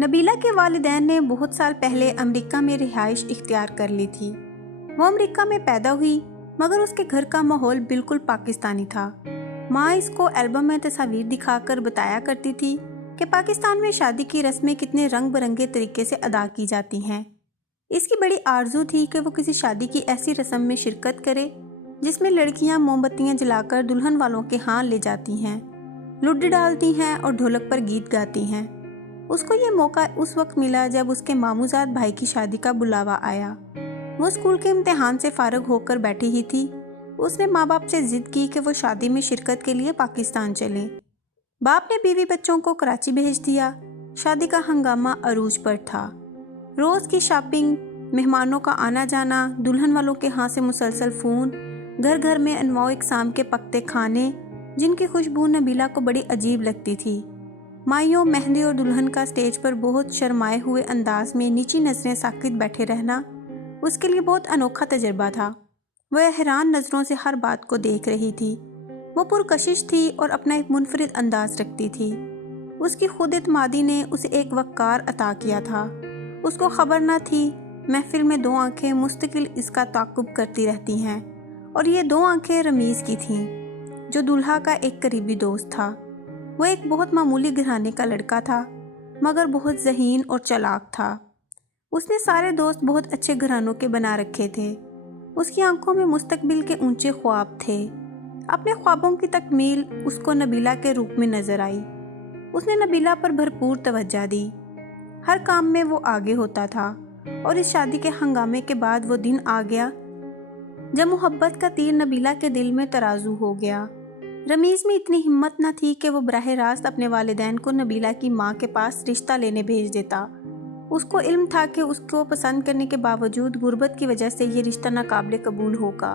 नबीला के वालिदैन ने बहुत साल पहले अमेरिका में रिहाइश इख्तियार कर ली थी। वो अमेरिका में पैदा हुई, मगर उसके घर का माहौल बिल्कुल पाकिस्तानी था। माँ इसको एल्बम में तस्वीर दिखाकर बताया करती थी कि पाकिस्तान में शादी की रस्में कितने रंग बिरंगे तरीके से अदा की जाती हैं। इसकी बड़ी आरजू थी कि वो किसी शादी की ऐसी रस्म में शिरकत करे जिसमें लड़कियां मोमबत्तियां जलाकर दुल्हन वालों के यहाँ ले जाती हैं, लुड्डी डालती हैं और ढोलक पर गीत गाती हैं। उसको ये मौका उस वक्त मिला जब उसके मामूजाद भाई की शादी का बुलावा आया। वो स्कूल के इम्तिहान से फारग होकर बैठी ही थी। उसने माँ बाप से जिद की कि वो शादी में शिरकत के लिए पाकिस्तान चलें। बाप ने बीवी बच्चों को कराची भेज दिया। शादी का हंगामा अरूज पर था। रोज़ की शॉपिंग, मेहमानों का आना जाना, दुल्हन वालों के यहाँ से मुसलसल फ़ोन, घर घर में अनवाओ इकसाम के पकते खाने जिनकी खुशबू नबीला को बड़ी अजीब लगती थी। माइयों, मेहंदी और दुल्हन का स्टेज पर बहुत शर्माए हुए अंदाज में नीची नज़रें साकित बैठे रहना उसके लिए बहुत अनोखा तजर्बा था। वह हैरान नज़रों से हर बात को देख रही थी। वो पुरकशिश थी और अपना एक मुनफरिद अंदाज रखती थी। उसकी खुद इत्मादी ने उसे एक वक़ार अता किया था। उसको खबर न थी महफिल में दो आंखें मुस्तकिल इसका ताक़ुब करती रहती हैं, और ये दो आंखें रमीज़ की थीं, जो दूल्हा का एक करीबी दोस्त था। वो एक बहुत मामूली घराने का लड़का था, मगर बहुत ज़हीन और चालाक था। उसने सारे दोस्त बहुत अच्छे घरानों के बना रखे थे। उसकी आंखों में मुस्तकबिल के ऊंचे ख्वाब थे। अपने ख्वाबों की तकमील उसको नबीला के रूप में नजर आई। उसने नबीला पर भरपूर तवज्जो दी। हर काम में वो आगे होता था, और इस शादी के हंगामे के बाद वो दिन आ गया जब मोहब्बत का तीर नबीला के दिल में तराजू हो गया। रमीज़ में इतनी हिम्मत न थी कि वो बराह रास्त अपने वालिदैन को नबीला की माँ के पास रिश्ता लेने भेज देता। उसको इल्म था कि उसको पसंद करने के बावजूद गुर्बत की वजह से ये रिश्ता नाकाबिले कबूल होगा।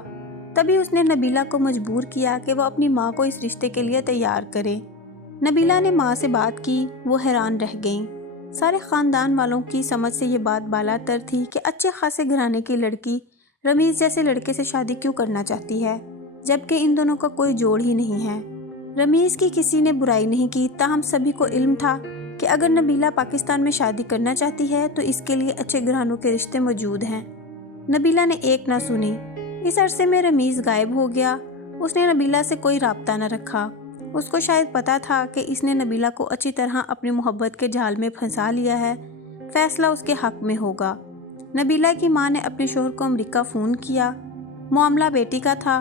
तभी उसने नबीला को मजबूर किया कि वो अपनी माँ को इस रिश्ते के लिए तैयार करे। नबीला ने माँ से बात की। वो हैरान रह गईं। सारे ख़ानदान वालों की समझ से ये बात बालातर थी कि अच्छे खासे घराने की लड़की रमीज़ जैसे लड़के से शादी क्यों करना चाहती है, जबकि इन दोनों का कोई जोड़ ही नहीं है। रमीज़ की किसी ने बुराई नहीं की, ताहम सभी को इल्म था कि अगर नबीला पाकिस्तान में शादी करना चाहती है तो इसके लिए अच्छे घरानों के रिश्ते मौजूद हैं। नबीला ने एक ना सुनी। इस अरसे में रमीज़ गायब हो गया। उसने नबीला से कोई राब्ता न रखा। उसको शायद पता था कि इसने नबीला को अच्छी तरह अपनी मोहब्बत के जाल में फंसा लिया है। फैसला उसके हक में होगा। नबीला की माँ ने अपने शोहर को अमेरिका फ़ोन किया। मामला बेटी का था।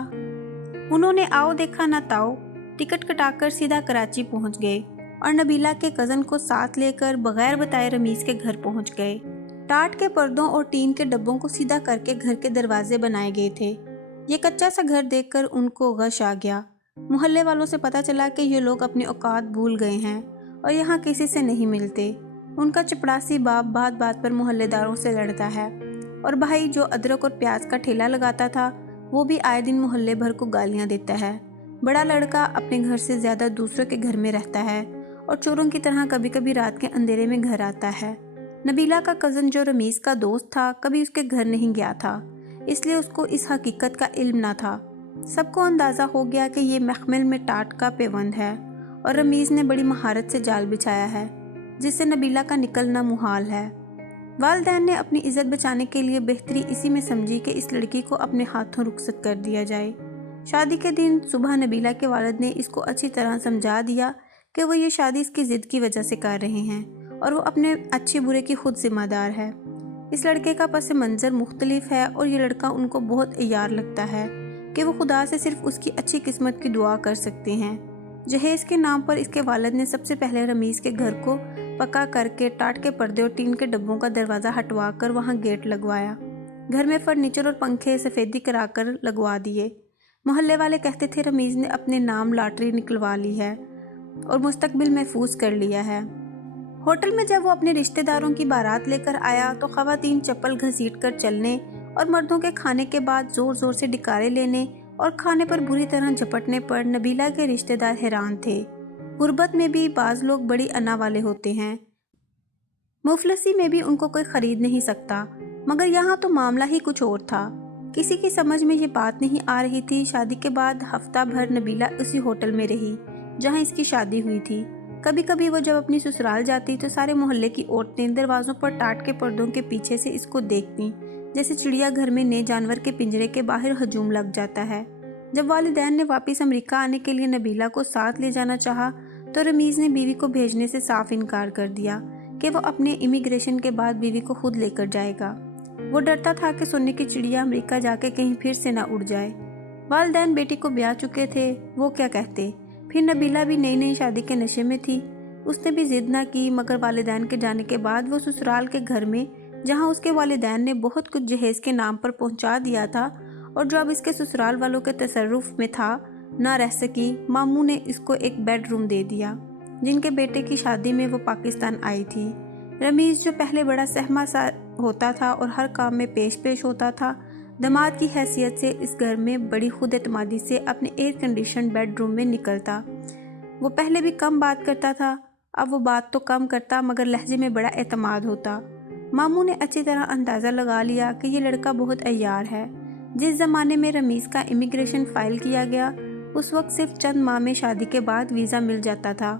उन्होंने आओ देखा ना ताओ टिकट कटाकर सीधा कराची पहुंच गए और नबीला के कज़न को साथ लेकर बगैर बताए रमीज़ के घर पहुंच गए। टाट के पर्दों और टीन के डब्बों को सीधा करके घर के दरवाजे बनाए गए थे। ये कच्चा सा घर देखकर उनको गश आ गया। मोहल्ले वालों से पता चला कि ये लोग अपनी औकात भूल गए हैं और यहाँ किसी से नहीं मिलते। उनका चपड़ासी बाप बात बात पर मोहल्लेदारों से लड़ता है, और भाई जो अदरक और प्याज का ठेला लगाता था वो भी आए दिन मोहल्ले भर को गालियाँ देता है। बड़ा लड़का अपने घर से ज़्यादा दूसरों के घर में रहता है और चोरों की तरह कभी कभी रात के अंधेरे में घर आता है। नबीला का कज़न जो रमीज़ का दोस्त था कभी उसके घर नहीं गया था, इसलिए उसको इस हकीकत का इल्म ना था। सबको अंदाज़ा हो गया कि ये महमिल में टाट का पेवंद है और रमीज़ ने बड़ी महारत से जाल बिछाया है जिससे नबीला का निकलना मुहाल है। वालिदैन ने अपनी इज़्ज़त बचाने के लिए बेहतरी इसी में समझी कि इस लड़की को अपने हाथों रुखसत कर दिया जाए। शादी के दिन सुबह नबीला के वालिद ने इसको अच्छी तरह समझा दिया कि वो ये शादी इसकी ज़िद की वजह से कर रहे हैं और वो अपने अच्छे बुरे की खुद जिम्मेदार है। इस लड़के का पस मंज़र मुख्तलिफ है और ये लड़का उनको बहुत अयार लगता है कि वो खुदा से सिर्फ उसकी अच्छी किस्मत की दुआ कर सकते हैं। जहेज़ के नाम पर इसके वालिद ने सबसे पहले रमीज़ के घर को पक्का करके टाट के पर्दे और टीन के डब्बों का दरवाज़ा हटवा कर वहाँ गेट लगवाया। घर में फर्नीचर और पंखे सफ़ेदी कराकर लगवा दिए। मोहल्ले वाले कहते थे रमीज़ ने अपने नाम लॉटरी निकलवा ली है और मुस्तकबिल महफूज कर लिया है। होटल में जब वो अपने रिश्तेदारों की बारात लेकर आया तो ख़वातीन चप्पल घसीट कर चलने और मर्दों के खाने के बाद ज़ोर ज़ोर से डिकारे लेने और खाने पर बुरी तरह झपटने पर नबीला के रिश्तेदार हैरान थे। गुर्बत में भी बाज़ लोग बड़ी अना वाले होते हैं। मुफलसी में भी उनको कोई ख़रीद नहीं सकता, मगर यहाँ तो मामला ही कुछ और था। किसी की समझ में ये बात नहीं आ रही थी। शादी के बाद हफ्ता भर नबीला उसी होटल में रही जहाँ इसकी शादी हुई थी। कभी कभी वो जब अपनी ससुराल जाती तो सारे मोहल्ले की औरतें दरवाज़ों पर टाट के पर्दों के पीछे से इसको देखती, जैसे चिड़िया घर में नए जानवर के पिंजरे के बाहर हजूम लग जाता है। जब वालिदैन ने वापस अमेरिका आने के लिए नबीला को साथ ले जाना चाहा तो रमीज़ ने बीवी को भेजने से साफ इनकार कर दिया कि वो अपने इमिग्रेशन के बाद बीवी को खुद लेकर जाएगा। वो डरता था कि सोने की चिड़िया अमेरिका जाके कहीं फिर से ना उड़ जाए। वालिदैन बेटी को ब्याह चुके थे, वो क्या कहते। फिर नबीला भी नई नई शादी के नशे में थी। उसने भी जिद ना की, मगर वालिदैन के जाने के बाद वो ससुराल के घर में, जहाँ उसके वालिदैन ने बहुत कुछ जहेज के नाम पर पहुँचा दिया था और जो अब इसके ससुराल वालों के तसर्रुफ में था, ना रह सकी। मामू ने इसको एक बेडरूम दे दिया। जिनके बेटे की शादी में वो पाकिस्तान आई थी। रमीज़ जो पहले बड़ा सहमा सा होता था और हर काम में पेश होता था, दामाद की हैसियत से इस घर में बड़ी खुद एतमादी से अपने एयर कंडीशन बेडरूम में निकलता। वो पहले भी कम बात करता था, अब वो बात तो कम करता मगर लहजे में बड़ा एतमाद होता। मामू ने अच्छी तरह अंदाज़ा लगा लिया कि ये लड़का बहुत अय्यार है। जिस ज़माने में रमीज़ का इमिग्रेशन फ़ाइल किया गया, उस वक्त सिर्फ चंद माह में शादी के बाद वीज़ा मिल जाता था।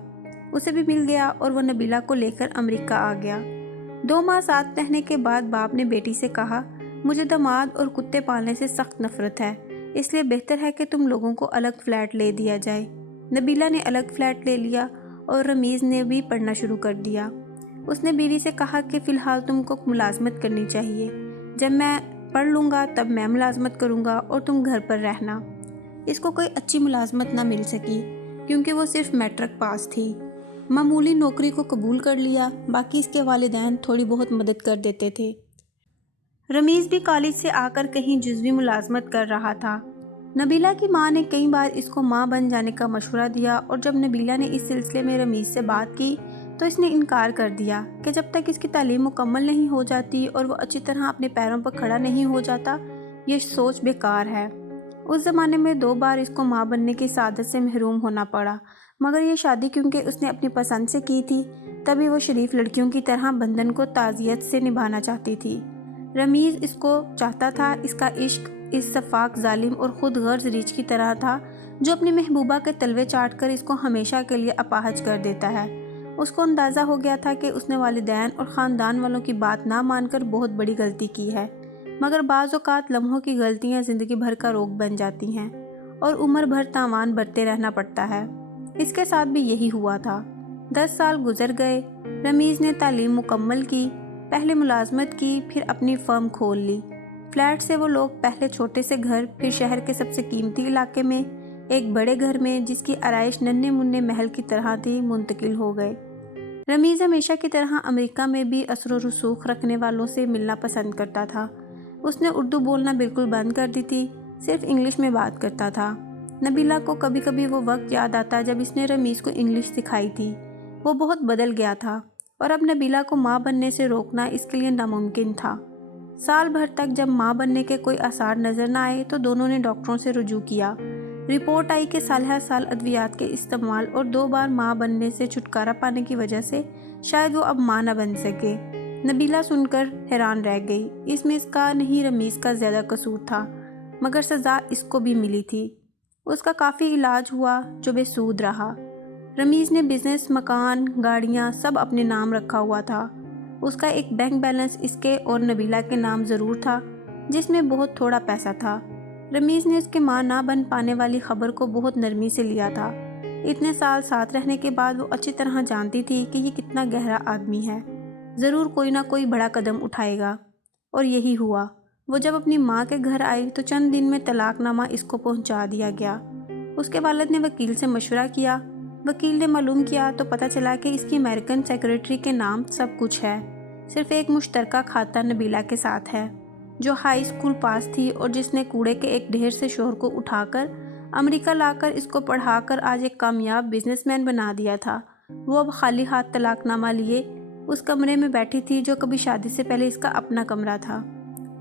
उसे भी मिल गया और वो नबीला को लेकर अमेरिका आ गया। 2 माह साथ रहने के बाद बाप ने बेटी से कहा, मुझे दामाद और कुत्ते पालने से सख्त नफरत है, इसलिए बेहतर है कि तुम लोगों को अलग फ्लैट ले दिया जाए। नबीला ने अलग फ्लैट ले लिया और रमीज़ ने भी पढ़ना शुरू कर दिया। उसने बीवी से कहा कि फ़िलहाल तुमको मुलाजमत करनी चाहिए, जब मैं पढ़ लूँगा तब मैं मुलाजमत करूँगा और तुम घर पर रहना। इसको कोई अच्छी मुलाजमत ना मिल सकी क्योंकि वो सिर्फ मैट्रिक पास थी। मामूली नौकरी को कबूल कर लिया, बाकी इसके वालिदैन थोड़ी बहुत मदद कर देते थे। रमीज़ भी कॉलेज से आकर कहीं जुज़वी मुलाजमत कर रहा था। नबीला की माँ ने कई बार इसको माँ बन जाने का मशवरा दिया और जब नबीला ने इस सिलसिले में रमीज़ से बात की तो इसने इनकार कर दिया कि जब तक इसकी तालीम मुकम्मल नहीं हो जाती और वो अच्छी तरह अपने पैरों पर खड़ा नहीं हो जाता, ये सोच बेकार है। उस ज़माने में 2 बार इसको माँ बनने की सादत से महरूम होना पड़ा, मगर ये शादी क्योंकि उसने अपनी पसंद से की थी, तभी वो शरीफ लड़कियों की तरह बंधन को ताज़ियत से निभाना चाहती थी। रमीज़ इसको चाहता था। इसका इश्क इस सफाक जालिम और ख़ुद गर्ज रीछ की तरह था जो अपनी महबूबा के तलवे चाट कर इसको हमेशा के लिए अपाहज कर देता है। उसको अंदाज़ा हो गया था कि उसने वालिदैन और ख़ानदान वालों की बात ना मानकर बहुत बड़ी गलती की है, मगर बाज़ औक़ात लम्हों की गलतियाँ ज़िंदगी भर का रोग बन जाती हैं और उम्र भर तावान बरते रहना पड़ता है। इसके साथ भी यही हुआ था। 10 साल गुजर गए। रमीज़ ने तालीम मुकम्मल की, पहले मुलाजमत की, फिर अपनी फर्म खोल ली। फ्लैट से वो लोग पहले छोटे से घर, फिर शहर के सबसे कीमती इलाके में एक बड़े घर में, जिसकी आराइश नन्हे मुन्ने महल की तरह थी, मुंतकिल हो गए। रमीज़ हमेशा की तरह अमेरिका में भी असर व रसूख रखने वालों से मिलना पसंद करता था। उसने उर्दू बोलना बिल्कुल बंद कर दी थी, सिर्फ इंग्लिश में बात करता था। नबीला को कभी कभी वो वक्त याद आता जब इसने रमीज़ को इंग्लिश सिखाई थी। वो बहुत बदल गया था और अब नबीला को माँ बनने से रोकना इसके लिए नामुमकिन था। साल भर तक जब माँ बनने के कोई आसार नज़र न आए तो दोनों ने डॉक्टरों से रुजू किया। रिपोर्ट आई कि साल अद्वियात के इस्तेमाल और 2 बार माँ बनने से छुटकारा पाने की वजह से शायद वो अब माँ न बन सके। नबीला सुनकर हैरान रह गई। इसमें इसका नहीं, रमीज़ का ज़्यादा कसूर था, मगर सज़ा इसको भी मिली थी। उसका काफ़ी इलाज हुआ जो बेसूद रहा। रमीज़ ने बिज़नेस, मकान, गाड़ियाँ सब अपने नाम रखा हुआ था। उसका एक बैंक बैलेंस इसके और नबीला के नाम ज़रूर था, जिसमें बहुत थोड़ा पैसा था। रमीज़ ने उसके माँ ना बन पाने वाली खबर को बहुत नरमी से लिया था। इतने साल साथ रहने के बाद वो अच्छी तरह जानती थी कि ये कितना गहरा आदमी है, ज़रूर कोई ना कोई बड़ा कदम उठाएगा। और यही हुआ। वो जब अपनी माँ के घर आई तो चंद दिन में तलाकनामा इसको पहुँचा दिया गया। उसके वालिद ने वकील से मशवरा किया। वकील ने मालूम किया तो पता चला कि इसकी अमेरिकन सेक्रेटरी के नाम सब कुछ है, सिर्फ एक मुश्तरका खाता नबीला के साथ है, जो हाई स्कूल पास थी और जिसने कूड़े के एक ढेर से शोहर को उठाकर अमेरिका लाकर इसको पढ़ाकर आज एक कामयाब बिजनेसमैन बना दिया था। वो अब खाली हाथ तलाकनामा लिए उस कमरे में बैठी थी जो कभी शादी से पहले इसका अपना कमरा था।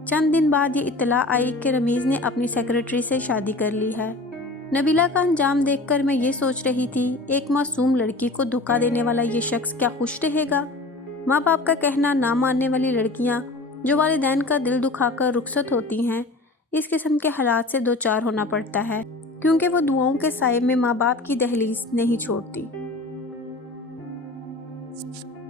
चंद दिन बाद ये इत्तला आई कि रमीज़ ने अपनी सेक्रेटरी से शादी कर ली है। नबीला का अंजाम देखकर मैं ये सोच रही थी, एक मासूम लड़की को धोखा देने वाला ये शख्स क्या खुश रहेगा। माँ बाप का कहना ना मानने वाली लड़कियाँ जो वालिदैन का दिल दुखाकर रुखसत होती हैं, इस किस्म के हालात से दो चार होना पड़ता है, क्योंकि वो दुआओं के साए में माँ बाप की दहलीज नहीं छोड़ती। ہے۔